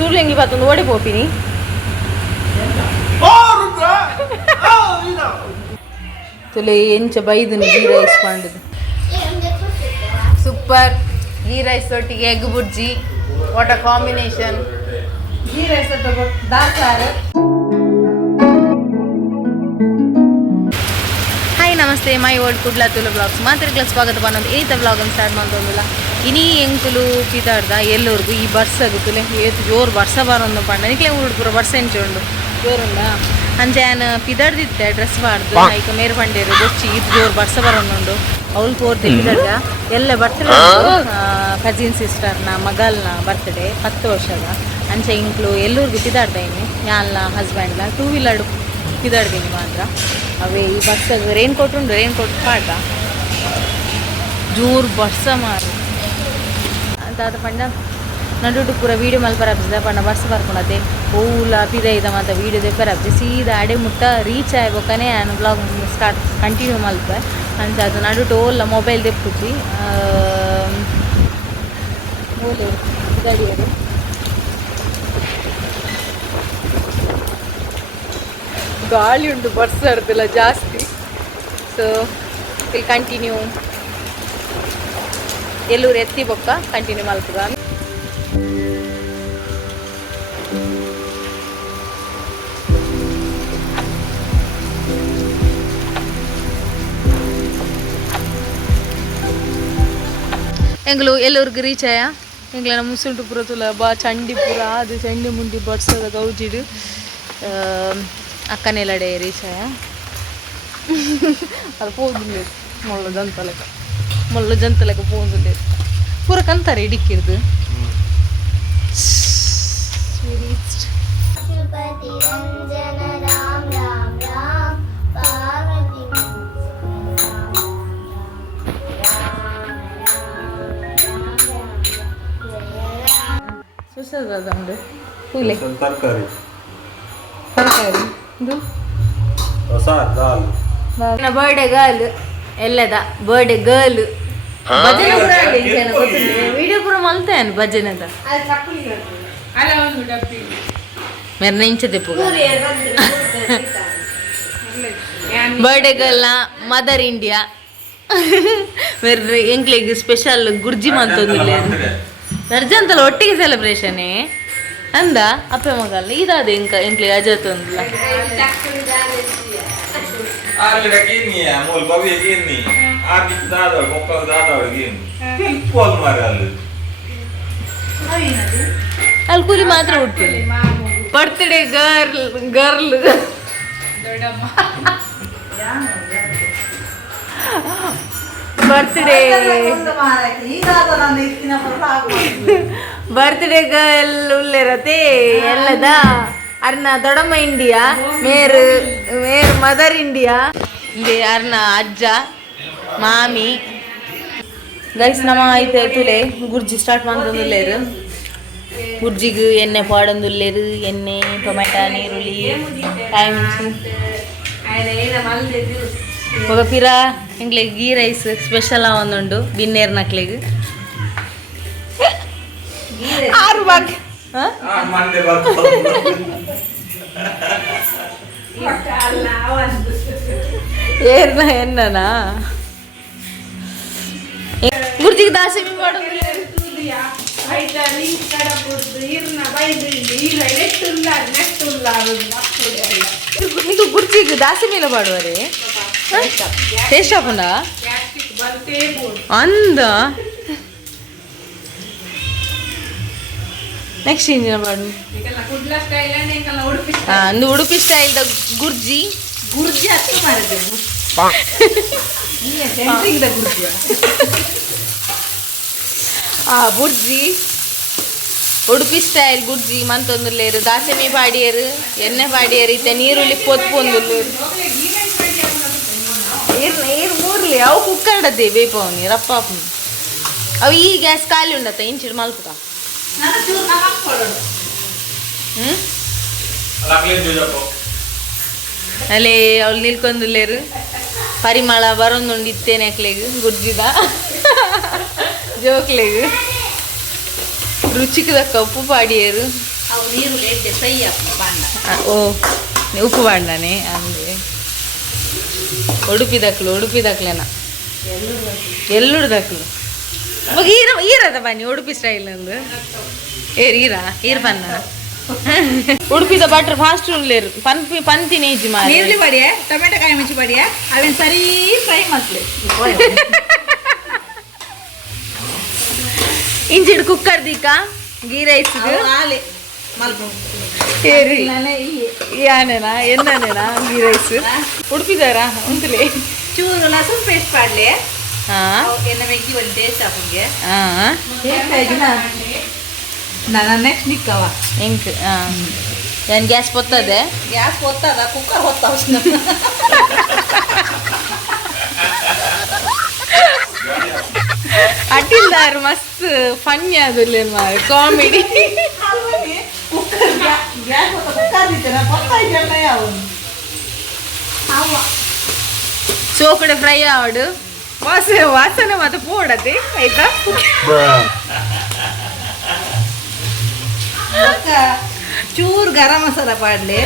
ಸೂರ್ಯಂಗಿ ಪಾತೊಂದು ಓಡಿ ಪೋಪಿನಿ ತುಲೆ ಎಂಚ ಬೈದನು ಗೀ ರೈಸ್ ಮಾಡಿದ್ದು ಸೂಪರ್ ಗೀ ರೈಸ್ ಒಟ್ಟಿಗೆ egg burji what a combination ghee rice ದಾಲ್ ಸಾರು. ಹಾಯ್ ನಮಸ್ತೆ my old Kudla Tulu blogs ಮಾತ್ರ ಸ್ವಾಗತ ಪನ್ನೊಂದು ಈತ ಬ್ಲಾಗ್ ಅನ್ನು ಸ್ಟಾರ್ಟ್ ಮಾಡ್ತೊಂದಿಲ್ಲ ಇನಿ ಎಂಕುಲು ಪಿತಾಡ್ದ ಎಲ್ಲರಿಗೂ ಈ ಬರ್ಸ ಆಗುತ್ತಲೆ ಏತು ಜೋರು ಬರ್ಸ ಬರೋದು ಪಂಡ ನಿಕ್ಲೆ ಊರು ಪೂರ ಬರ್ಸ ಎಂಚುಂಡು ಜೋರುಂಡ ಅಂಚೆ ನಾನು ಪಿದಾಡ್ದಿತ್ತೆ ಡ್ರೆಸ್ ಮಾಡ್ದು ಈಗ ಮೇರು ಪಂಡೇರು ಗೊಚ್ಚಿ ಇದು ಜೋರು ಬರ್ಸ ಬರೋನುಂಡು ಅವಳು ತೋರ್ದೆ ಪಿದಾಡ್ದ ಎಲ್ಲ ಬರ್ತಡೇ ಕಜಿನ್ ಸಿಸ್ಟರ್ನ ಮಗಲ್ನ ಬರ್ತಡೇ 10 ವರ್ಷದ ಅಂಚೆ ಇಂಕ್ಲು ಎಲ್ಲರಿಗೂ ಪಿದಾಡ್ದೀನಿ ಯಾನ್ಲ ಹಸ್ಬೆಂಡ್ಲ 2 ವೀಲರ್ ಪಿದಾಡ್ದೀನಿ ಮಾತ್ರ ಅವೇ ಈ ಬಸ್ಸಾಗ ರೇನ್ ಕೋಟ್ ಉಂಡು ರೇನ್ ಕೋಟ್ ಪಾಟ ಜೋರು ಬರ್ಸ ಮಾರು ಅಂತ ಪಂಡ ನಡುಟು ಪೂರ ವೀಡಿಯೋ ಮಲ್ಪರ ಹಬ್ಸಿದ ಪಂಡ ಬರ್ಸ ಬರ್ಕೊಂಡತೆ ಓಲ ಪಿದ ಇದ ಮಾತ ವೀಡಿಯೋ ದೆಪ್ಪರ ಹಬ್ಸಿ ಸೀದಾ ಅಡೆ ಮುಟ್ಟ ರೀಚ್ ಆಗ್ಬೇಕನೆ ನಾನು ಬ್ಲಾಗ್ ಸ್ಟಾರ್ಟ್ ಕಂಟಿನ್ಯೂ ಮಲ್ಪ ಅಂತ ಅದು ನಡುಟು ಓಲ್ಲ ಮೊಬೈಲ್ ದೆಪ್ಪುಜಿ ಓಲೆ ಪಿದಾಡಿಯರು ಗಾಳಿ ಉಂಟು ಬರ್ಸ ಆಡ್ತಿಲ್ಲ ಜಾಸ್ತಿ ಸೊ ಇಲ್ಲಿ ಕಂಟಿನ್ಯೂ ಎಲ್ಲೂರು ಎತ್ತಿ ಬೊಕ್ಕ ಕಂಟಿನ್ಯೂ ಮಲ್ಪದ ಎಂಗ್ಲು ಎಲ್ಲರಿಗೂ ರೀಚ್ ಆಯ ಎಂಗ್ಲನ ಮುಸುಂಟು ಪುರ ತುಲ ಬಾ ಚಂಡಿ ಪುರ ಅದು ಚಂಡಿ ಮುಂಡಿ ಬಡ್ಸದ ಗೌಜಿಡು ಅಕ್ಕನೆಲ್ಲಡೆ ರೀಚ್ ಆಯ ಅದು ಪೋದಿಲ್ಲ ಮೊಲ್ಲ ಜಂತಲೆಕ ಪೋದಿಲ್ಲ ಪೂರ ಕಂತಾರೆ ಇಡಿಕ್ಕಿರ್ದು ಸುಸದ ಹೂಲೆ ತರಕಾರಿ ತರಕಾರಿ ಇದು ಬರ್ಡೇ ಗರ್ಲ್ ಎಲ್ಲದ ಬರ್ಡೇ ಗರ್ಲ್ ಭಜನೆ ಪುರ ವಿಡಿಯೋ ಪುರ ಮಲ್ತೇನು ಭಜನೆದ ಮೇರೆ ಇಂಚದೆ ಪುರ ಬರ್ಡೇ ಗರ್ಲ್ನ ಮದರ್ ಇಂಡಿಯಾ ಮೇರೆ ಎಂಕ್ಲೆಗ್ ಸ್ಪೆಷಲ್ ಗುರ್ಜಿ ಮಂತೊಂದಿಲ್ಲ ನರ್ಜಂತಲ್ಲ ಒಟ್ಟಿಗೆ ಸೆಲೆಬ್ರೇಷನೇ ಅಂದ ಅಪ್ಪ ಮಗಲ್ಲ ಇದಾದ ಎಂಕ್ಲೆ ಅಜತ್ತೊಂದಿಲ್ಲ ಅಲ್ಲಿ ಕೂಲಿ ಮಾತ್ರ ಹುಟ್ಟಿಲ್ಲ ಬರ್ತ್ಡೇ ಗರ್ಲ್ ಬರ್ತ್ಡೇ ಗರ್ಲ್ ಉಳ್ಳೇರತೆ ಎಲ್ಲದ ಅರ್ನ ದೊಡಮ್ಮ ಇಂಡಿಯಾ ಮೇರು ಮದರ್ ಇಂಡಿಯಾ ಇದೆ ಅರ್ನ ಅಜ್ಜ ಮಾಮಿ ಗೈಸ್ ನಮ್ಮ ಐತೆ ತುಲೆ ಗುರ್ಜಿ ಸ್ಟಾರ್ಟ್ ಮಾಡ್ತಂದುಲ್ಲೇರು ಗುರ್ಜಿಗೆ ಎಣ್ಣೆ ಪಾಡೊಂದುಲ್ಲೇರು ಎಣ್ಣೆ ಟೊಮೆಟೊ ನೀರುಳ್ಳಿ ಕಾಯಿ ಮೆಣಸು ఒక పిర ఇంట్లోకి గీ రైస్ స్పెషల్ ఉందండు బిన్నేరు నక్లేకి 6 బాగ్ ఏర్నా ఎన్ననా గుర్జికి దాసిమి పడు నీకు గుర్జికి దాసిమీల పడువరే టేస్ట్ ఆపుండా ಅಂದ ನೆಕ್ಸ್ಟ್ ಇಂಜಿನ ಮಾಡು ಅಂದು ಉಡುಪಿ ಸ್ಟೈಲ್ದ ಗುರ್ಜಿ ಹತ್ತಿ ಮಾಡಿದೆ ಬುರ್ಜಿ ಉಡುಪಿ ಸ್ಟೈಲ್ ಬುರ್ಜಿ ಮಂತೊಂದುಲ್ಲೇರು ದಾಸಮಿ ಪಾಡಿಯರು ಎಣ್ಣೆ ಪಾಡಿಯರು ಇತ್ತೆ ನೀರುಳ್ಳಿ ಪೊತ್ಪೊಂದುಲ್ಲೇರು ನೀರು ಮೂರ್ಲಿ ಅವು ಕುಕ್ಕರ್ಡದ್ದೆ ಬೇಪವನಿ ರಪ್ಪ ಅವು ಈ ಗ್ಯಾಸ್ ಖಾಲಿ ಉಂಡತ್ತ ಇಂಚಿಡ್ ಮಲ್ಪುಕ ಅಲ್ಲೇ ಅವ್ಳು ನಿಲ್ಕೊಂದುಲ್ಲೇರು ಪರಿಮಳ ಬರೊಂದುಂಡು ಇತ್ತೇನೆ ಅಕ್ಲೆಗ್ ಗುರ್ಜಿದ ಜೋಕ್ಲೆಗ್ ರುಚಿಗೆ ದಕ್ಕ ಉಪ್ಪು ಪಾಡಿಯರು ಓ ಉಪ್ಪು ಬಾಂಡನೆ ಅಂದ್ರೆ ಉಡುಪಿ ದಕ್ಲೆನ ಎಲ್ಲುಡು ದಕ್ಲು ಈರದ ಬನ್ನಿ ಉಡುಪಿ ಸ್ಟೈಲ್ ಅಂದು ಈರ್ ಬನ್ನ ಉಡುಪಿದ ಬಟ್ರ್ ಫಾಸ್ಟ್ ಉಳ್ಲೇರು ಪಂತಿ ನೇಜಿ ಮಾಡಿ ನೀರುಳ್ಳಿ ಬಡಿಯ ಟೊಮೆಟೊ ಕಾಯಿ ಮಿಂಚಿ ಬಡಿಯ ಅವೇನು ಸರಿ ಫ್ರೈ ಮಾಡ್ಲಿ ಇಂಜಿಡ್ ಕುಕ್ಕರ್ ದೀಕ ಗೀ ರೈಸ್ ಯಾನೇನಾ ಎನ್ನನೇನಾ ಗೀ ರೈಸ್ ಉಡುಪಿದಾರಾ ಉಂಟುಲೇ ಚೂರು ಲಸನ್ ಪೇಸ್ಟ್ ಮಾಡ್ಲಿ ಎಣ್ಣೆ ಮೆಕ್ಕಿ ಒಂದು ಟೇಸ್ಟ್ ಹಾಕುಂಗೆ ನಾನು ನೆಕ್ಸ್ಟ್ ನಿಕ್ಕವ ಇಂಕ್ ಏನು ಗ್ಯಾಸ್ ಪೊತ್ತದೆ ಕುಕ್ಕರ್ ಹೊತ್ತ ಅಡ್ಡಿಲ್ದಾರು ಮಸ್ತ್ ಫನ್ನಿ ಆದುಲ್ಲೆ ಮಾರೆ ಕಾಮಿಡಿ ಸೋಕಡೆ ಫ್ರೈ ಆವಡು ವಾಸನೆ ಮತ್ತೆ ಪೋಡತ್ತೆ ಆಯ್ತಾ ಚೂರು ಗರಂ ಮಸಾಲ ಪಾಡ್ಲಿ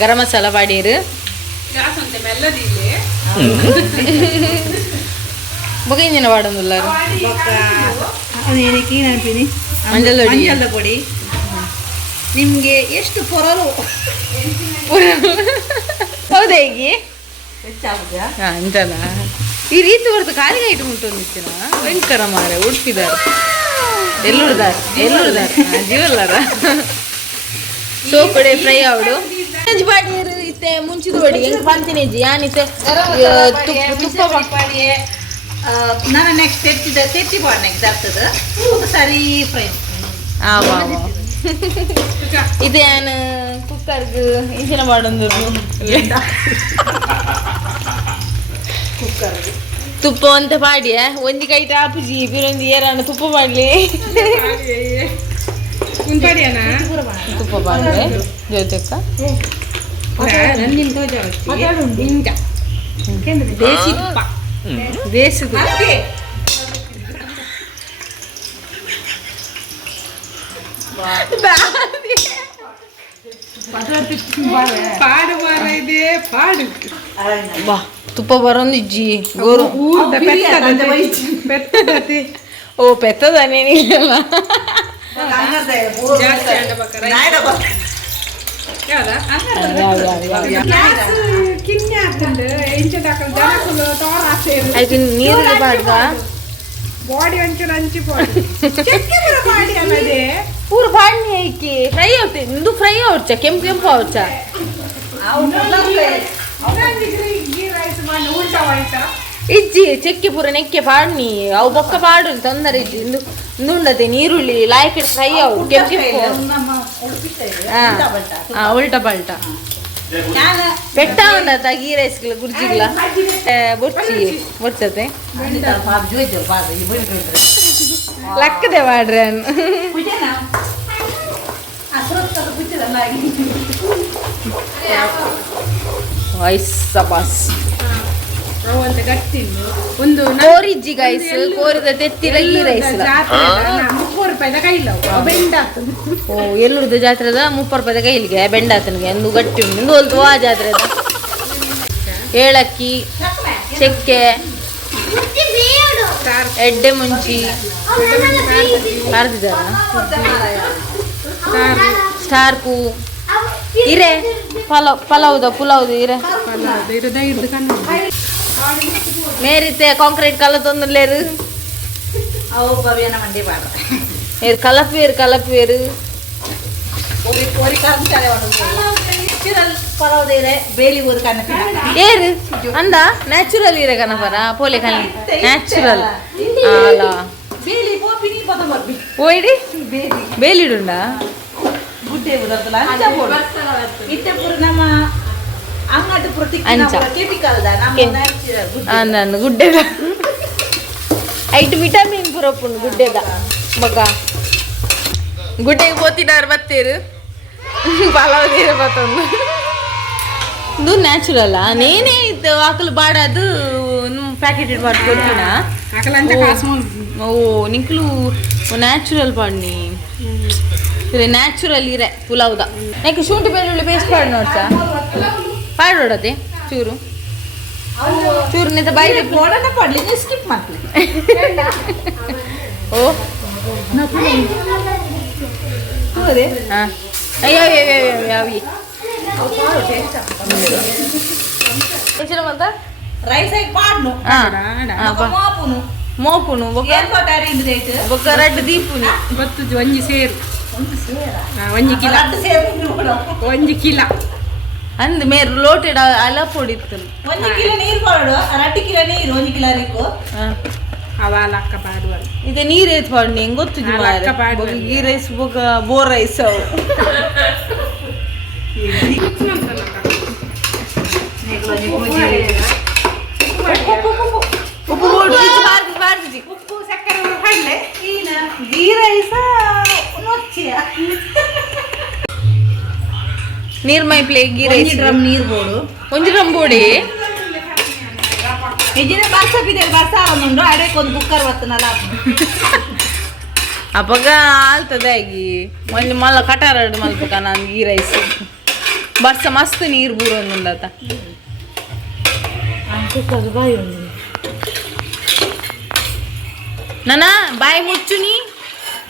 ಗರಂ ಮಸಾಲ ಪಾಡೀರು ಬೊಕೇಂಜಿನ ಪಾಡೊಂದುಲ್ಲ ನೆನಪಿನಿ ಮಂಜಲ್ದ ಪೊಡಿ ನಿಮ್ಗೆ ಎಷ್ಟು ಪೊರಲು ಹೌದಾ ಹೀಗೆ ಇಂತನಾ ಈ ರೀತಿ ಹೊರತು ಕಾಲಿಗೆ ಐಟಮ್ ಉಂಟೊಂದಿತ್ತಿನ ಭಯಂಕರ ಮಾರೆ ಉಡುಪಿದಾರ ಎಲ್ಲುಡ್ದಾರ ಜೀವಲ್ಲಾರ ಸೋಕಡೆ ಫ್ರೈ ಆವಡು ಬಾಡಿಯರು ಇತ್ತೆ ಮುಂಚಿದ ಹೊಡಿ ಹೆಂಗ್ ಪಂತಿನೇಜಿ ಯಾನಿತ್ತೆ ತುಪ್ಪ ಪಾಡಿ ನಾನು ನೆಕ್ಸ್ಟ್ ತೆತ್ತಿ ಪಾಡ್ ನೆಕ್ಸ್ಟ್ ಆಗ್ತದೆ ಸರಿ ಫ್ರೈ ಇದೇನು ಕುಕ್ಕರ್ಗೆ ಇಂಚಿನ ಮಾಡೊಂದು ತುಪ್ಪ ಅಂತ ಪಾಡಿಯ ಒಂಜಿ ಕೈ ಟಾಪುಜಿ ಬಿರೊಂದು ಏರಾನು ತುಪ್ಪ ಪಾಡ್ಲಿ ತುಪ್ಪ ಪಾಡ್ಲೆ ಜೊತೆಕ್ಕ ದೇಸಿ ಬಾ ತುಪ್ಪ ಬರೋದು ಇಜ್ಜಿ ಗೋರು ಓ ಪೆತ್ತದನೇನಿಲ್ಲ అయితే నీరు బాడుగా బాడీ అంచు పూర బాడిని ఐకి ఫ్రై అవుతాయి ఇందు ఫ్రై అవచ్చా ಕೆಂಪು అవచ్చా ಇಜ್ಜಿ ಚೆಕ್ಕೆ ಪೂರ ನೆಕ್ಕೆ ಪಾಡ್ನಿ ಅವು ಬೊಕ್ಕ ಪಾಡು ತೊಂದರೆ ಇಜ್ಜಿ ಇಂದುಂಡದೆ ನೀರುಳ್ಳಿ ಲಾಯ್ಕೆ ಫ್ರೈ ಅವು ಕೆಂಪು ಉಲ್ಟಾ ಪಲ್ಟಾ ಬೆಟ್ಟ ಉಂಡತ ಗೀ ರೈಸ್ಗಳ ಗುರ್ಜಿಗಳ ಬೊಡ್ಸತೆ ಲಕ್ಕದೆ ಮಾಡ್ರಿ ಬಸ್ ಕೋರಿಜ್ಜಿ ಗೈಸ್ ಕೋರಿದ ತೆತ್ತಿಲ ಗೀ ರೈಸ್ ಓ ಎಲ್ಲುರ್ದ ಜಾತ್ರೆದ 30 ರೂಪಾಯಿದ ಕೈಲಿಗೆ ಬೆಂಡಾತನಿಗೆ ಎಂದು ಗಟ್ಟಿ ಉಂಟು ಇಂದು ಹೊಲ್ತು ಆ ಜಾತ್ರೆದ ಏಳಕ್ಕಿ ಚೆಕ್ಕೆ ಎಡ್ಡೆ ಮುಂಚಿ ಅರ್ದಿದಾರ ಸ್ಟಾರ್ಕು ಇರೆ ಪಲಾವ್ದು ಇರೆ ಮೇರಿತೆ ಕಾಂಕ್ರೀಟ್ ಕಲ ತೊಂದರ್ಲೇರು ಕಲಪೇರು ಏರು ಅಂದ ನ್ಯಾಚುರಲ್ ಇರೆ ಕನಪರ ಪೋಲೆ ಕನ ನ್ಯಾಚುರಲ್ ಅಲ್ಲ ಓಯ್ಡಿ ಬೇಲಿಡುಂಡ ಗುಡ್ಡೆದ ಐಟ್ ವಿಟಮಿನ್ ಪುರಪ್ಪುಂಡು ಗುಡ್ಡೆದ ಮಗ ಗುಡ್ಡೆಗೆ ಪೋತಿನಾರು ಬತ್ತೇರು ಪಲಾವ್ ತೀರ ಬತ್ತೊಂದು ಇದು ನ್ಯಾಚುರಲ್ ನೇನೇ ಇತ್ತು ಆಕಲು ಬಾಡದು ಪ್ಯಾಕೆಟ್ ಮಾಡಿ ಕೊಡ್ತೀನ ಓ ನಿಕ್ಲು ನ್ಯಾಚುರಲ್ ಪಣ್ಣಿ ಇದು ನ್ಯಾಚುರಲ್ ಇರೆ ಪುಲಾವ್ದ ಯಾಕೆ ಶುಂಠಿ ಬೆಳ್ಳುಳ್ಳಿ ಪೇಸ್ಟ್ ಪಾಡು ನೋಡ್ಸ ಪಾಡೋಡದೆ ಚೂರು ಚೂರು ನಿಂತ ಬಾಯಿ ಪಡ್ಲಿ ಸ್ಕಿಪ್ ಮಾಡ್ಲಿ ಓ ಹಾಂ ಅಯ್ಯೋ ಯಾವಿ ಮತ್ತ ರೈಸ್ ಆಗಿ ಪಾಡ್ನು ಮೋಪುನು ಮೋಪುನು ಬೊಕ್ಕ ರಡ್ಡ್ ದೀಪುನಿ ಗೊತ್ತು ಒಂಜಿ ಸೇರು ಒಂಜಿ ಕಿಲ ಅಂದ್ ಮೇರ್ ಲೋಟೆಡ್ ಅಲ ಪೊಡಿತ್ತು 1 ಕಿಲೋ ನೀರು ಪಾಡು 2 ಕಿಲೋ ನೀರು 1 ಕಿಲೋ ರೀಕು ಅವಾಲ ಅಕ್ಕ ಪಾಡುವ ಈಗ ನೀರ್ ಏತ್ ಪಾಡು ಹೆಂಗ್ ಗೊತ್ತು ಗೀ ರೈಸ್ ಬೊಕ್ಕ ಬೋರ್ ರೈಸ್ ಅವು ಉಪ್ಪು ಬೋಡು ಬಾರ್ದಿ ಉಪ್ಪು ಸಕ್ಕರೆ ಹಾಡ್ಲೆ ಗೀ ರೈಸ್ ನೊಚ್ಚಿಯ ನೀರ್ ಮೈ ಪ್ಲೇ ಗೀ ರೈಸ್ ಡ್ರಮ್ ನೀರು ಬೋಡು ಒಂಜಿ ಡ್ರಮ್ ಬೋಡಿ ಹೆಜ್ಜಿನ ಬಾರ್ಸ ಬಿದ್ದೆ ಬಾರ್ಸ ಒಂದುಂಡು ಅಡಕ್ಕೊಂದು ಕುಕ್ಕರ್ ಬತ್ತನಲ್ಲ ಅಪ್ಪಗ ಆಲ್ತದಾಗಿ ಒಂಜಿ ಮಲ್ಲ ಕಟಾರಡು ಮಲ್ಪಕ ನಾನು ಗೀ ರೈಸ್ ಬರ್ಸ ಮಸ್ತ್ ನೀರು ಬೂರೊಂದುಂಡತ ನಾನ ಬಾಯಿ ಮುಚ್ಚುನಿ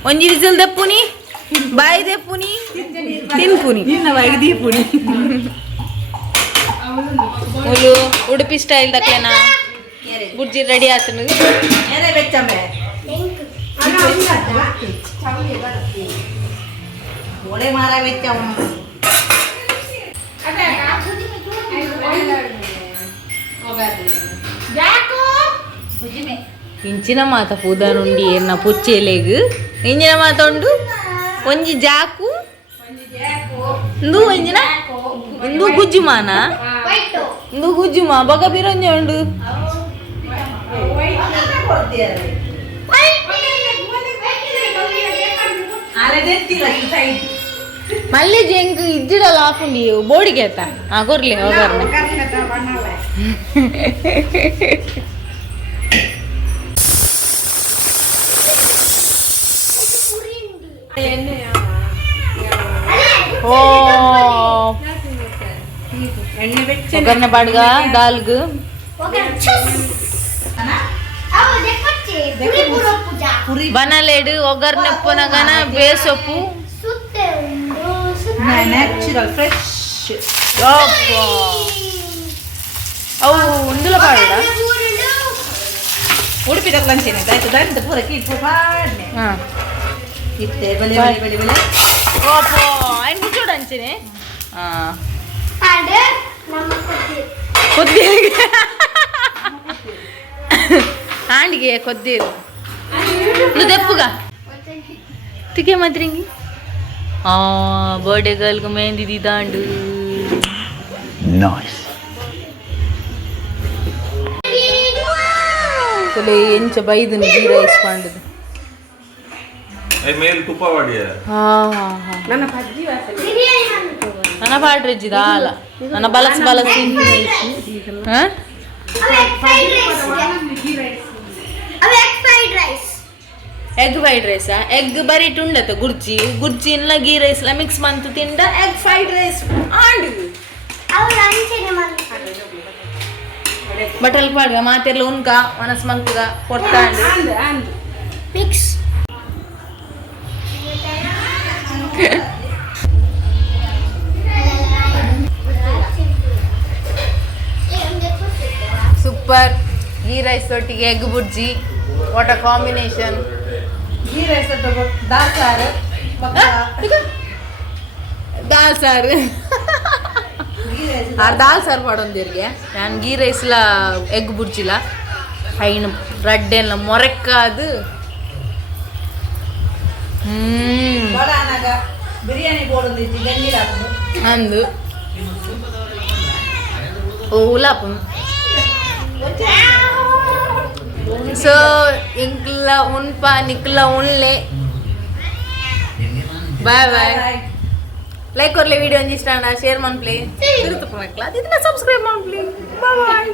ಒಂಜಿ ವಿಸಿಲ್ ದೆಪ್ಪುನಿ ಬಾಯಿ ದೆಪ್ಪುನಿ ತಿನ್ಪುನಿ ಬಾಯಿಗೆ ದೀಪುನಿ ಮುಲು ಉಡುಪಿ ಸ್ಟೈಲ್ ದಕ್ಲೆನಾ ಬುರ್ಜಿ ರೆಡಿ ಆತನು ಏನೇ ಬೆಚ್ಚಂಬೆ ಒಳ್ಳೆ ಮಾರ ಬೆಚ್ಚ ಇಂಚಿನ ಮಾತ ಪೂದಾನುಂಡಿ ಏನ ಪುಚ್ಚೆಲೆಗ್ ಇಂಚಿನ ಮಾತ ಉಂಡು ಒಂಜಿ ಜಾಕು ಇಂದು ಒಂಜಿನ ಇಂದು ಗುಜ್ಜುಮಾನ ಇಂದು ಗುಜ್ಜುಮಾ ಬಗ ಬಿರಂಜ ಉಂಡು ಮಲ್ಲೆ ಜಂಗ್ ಇದ್ದಿಡಲ್ಲ ಹಾಕೊಂಡಿ ಬೋಡಿಗೆ ಆತ ಕೊರ್ಲಿ ಹೋಗಾರ್ನೆ ಓ ಒಗ್ಗರಣೆ ಬಾಡ್ಗ ದಾಲ್ಗ್ ಬನಲೆಡು ಒಗ್ಗರಣೆ ಪುನಗನ ಬೇಸೊಪ್ಪು ನ್ಯಾಚುರಲ್ ಫ್ರೆಶ್ ಅವು ಉಂದುಲ ಪಾಡ ಉಡುಪಿ ತಗೊಂಡೇನೆ ಆಯ್ತು ದಂಡ ಪೂರ ಕೀಟ್ ಪಾಡ್ನೆ ಇತ್ತೆ ಬಲೆ ಬಲೆ ಬಲೆ ಬಲೆ ಓಪೋ ಅಯ್ನು ಚೂಡಂಚನೆ ಕೊದ್ದಿಗೆ ಆಂಡಿಗೆ ಕೊದ್ದೀರು ದೆಪ್ಪುಗ ತಿಕ್ಕೆ ಮಾತ್ರಿಂಗಿ ಬರ್ಡೇ ಗರ್ಲ್ಗೆ ಮೆಹಂದಿ ದಿದಾಂಡು ಚಲೋ ಎಂಚ ಬೈದನು ಗೀ ರೈಸ್ ಪಾಂಡದು ನನ್ನ ಪಾಡ್ರೆಜ್ಜಿದ ಆಲ ನನ್ನ ಬಲಸ್ ಎಗ್ ಫ್ರೈಡ್ ರೈಸಾ ಎಗ್ ಬರೀ ತುಂಡತ ಗುರ್ಜಿ ಇಲ್ಲ ಗೀ ರೈಸ್ ಲ ಮಿಕ್ಸ್ ಮಂತು ತಿಂಡ ಎಗ್ ಫ್ರೈಡ್ ರೈಸ್ ಆಂಡು ಬಟಲ್ ಪಾಡ್ಗ ಮಾತೆಲ್ಲ ಉನ್ಕ ಮನಸ್ ಮಂಕುಗ ಕೊಡ್ತಾಂಡು ಮಿಕ್ಸ್ ಸೂಪರ್ ಗೀ ರೈಸ್ ಒಟ್ಟಿಗೆ egg burji what a combination ghee rice ದಾಲ್ ಸಾರು ದಾಲ್ ಸಾರು ದಾಲ್ ಸಾರು ಮಾಡೋದಿರ್ಗೆ ನಾನು ಗೀ ರೈಸ್ಲ ಎಗ್ ಬುರ್ಜಿಲ ಐನು ರಡ್ಡೆಲ್ಲ ಮೊರೆಕ್ಕಾದು ಬಿರಿಯಾನಿ ಬೋಡುಂದಿಜ್ಜಿ ಗಂಜಿಲಾಪು ಅಂದು ಓಲಾಪು ಸೊ ಇಂಕ್ಲ ಉನ್ಪ ನಿಕ್ಲ ಉಣ್ಲೆ ಬಾಯ್ ಬಾಯ್ ಲೈಕ್ ಕೊರ್ಲೆ ವಿಡಿಯೋ ಇಷ್ಟ ಶೇರ್ ಮಾಡ್ಪ್ಲಿ ತಿರುತು ಇದನ್ನ ಸಬ್ಸ್ಕ್ರೈಬ್ ಮಾಡ್ಪ್ಲಿ ಬಾಯ್ ಬಾಯ್